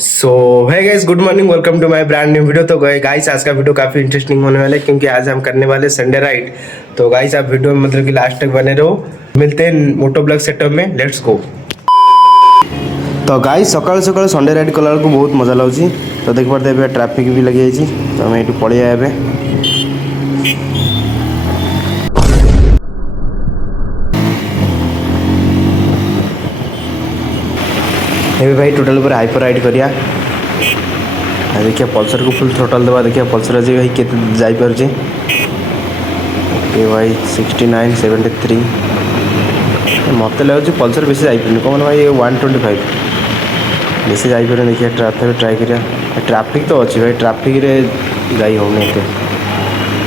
सो है guys, good morning, welcome to my brand new video. तो guys आज का वीडियो काफ़ी इंटरेस्टिंग होने वाला है क्योंकि आज हम करने वाले संडे राइड। तो गाइस आप वीडियो में मतलब कि लास्ट तक बने रहो। मिलते हैं मोटोब्लॉग सेटअप में, लेट्स गो। तो गाइस सकाल सकाल संडे राइड कला बेलू बहुत मजा लगे। तो देख पारे ट्राफिक भी लगी जाइए, तो आम ये पलिया ए भाई टोटल पर हाइपर राइड करिया। देखिए पल्सर को फुल थ्रोटल देवा। देखिए पल्सर आज भाई के जापर ओके भाई 69 73 मत लगे पल्सर बेसी जापर कौन भाई 125 बेसी जापर। देखिए ट्राफिक ट्राए करिया। ट्राफिक तो अच्छी भाई, ट्राफिक रे जाई होनी एते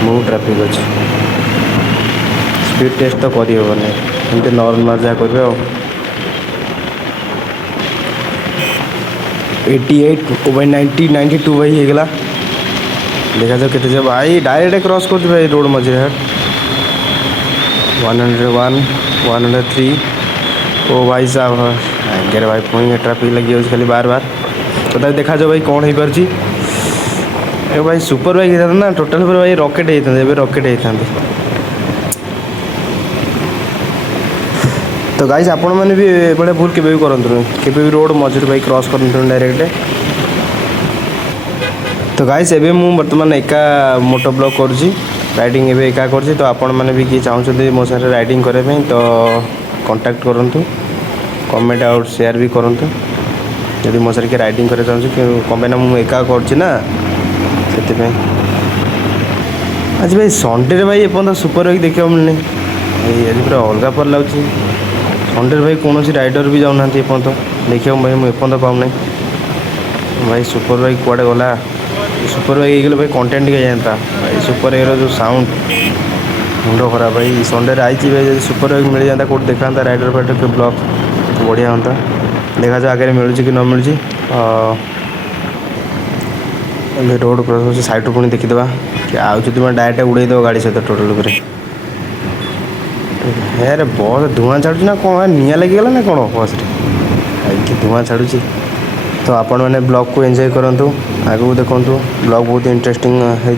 बहुत ट्राफिक अच्छी। स्पीड टेस्ट तो करहबनी एमती नॉर्मल जहाँ करेंगे। 88 भाई 90 92 भाई होगा। देखा जाओ के भाई डायरेक्ट क्रॉस कर भाई रोड मझे 101 103। ओ भाई साहब आगे भाई पुणी ट्राफिक लगी खाली बार बार। तो देखा जाओ भाई कौन हो पार्टी। ए भाई सुपर बाइक होता ना टोटाल पर भाई रॉकेट होता रॉकेट होता। तो गाइस आपण मैंने भी बड़े भूल के करूँ के भी रोड मझे भाई क्रॉस करूँ डायरेक्ट। तो गाइस एबे मु वर्तमान एका मोटो ब्लॉग करुँची राइडिंग एबे एका कर। तो आपण मैंने भी किए चाहते मो साथ राइडिंग करने तो कांटेक्ट करूँ, कमेंट और शेयर भी करूँ जदि मो साथ राइडिंग कर चाहूँ कम ना मुझे एका करना से। आज भाई संडे भाई एपर्त सुपर बाइक देखा मिलनी आज पूरा अलग पर लगे। संडे भाई कौन राइडर भी जाऊना एपर्त देखा भाई मुझे एपर्त पाऊना भाई। सुपर बाइक कुआड़े गला। सुपर बाइक गले भाई कंटेंट के जाता भाई। सुपर बाइक जो साउंड मुंड खराब भाई। संडे आई भाई सुपर बाइक मिल जाता कौट देखा राइडर फाइडर के ब्लॉग तो बढ़िया होता। देखा जाए आगे मिलूँ कि न मिलूँ। रोड क्रॉस हो साइड पुणी देखीदे कि आज तुम डायरेक्ट उड़ेदेव गाड़ी सहित टोटल उपर। यार बहुत धुआं छाड़ू ना कौन निआ लगिगला ना कौन बस कि धुआं छाड़ू। तो आपण मैंने ब्लॉग को एंजॉय करूँ, आगू देखूँ ब्लॉग बहुत इंटरेस्टिंग है।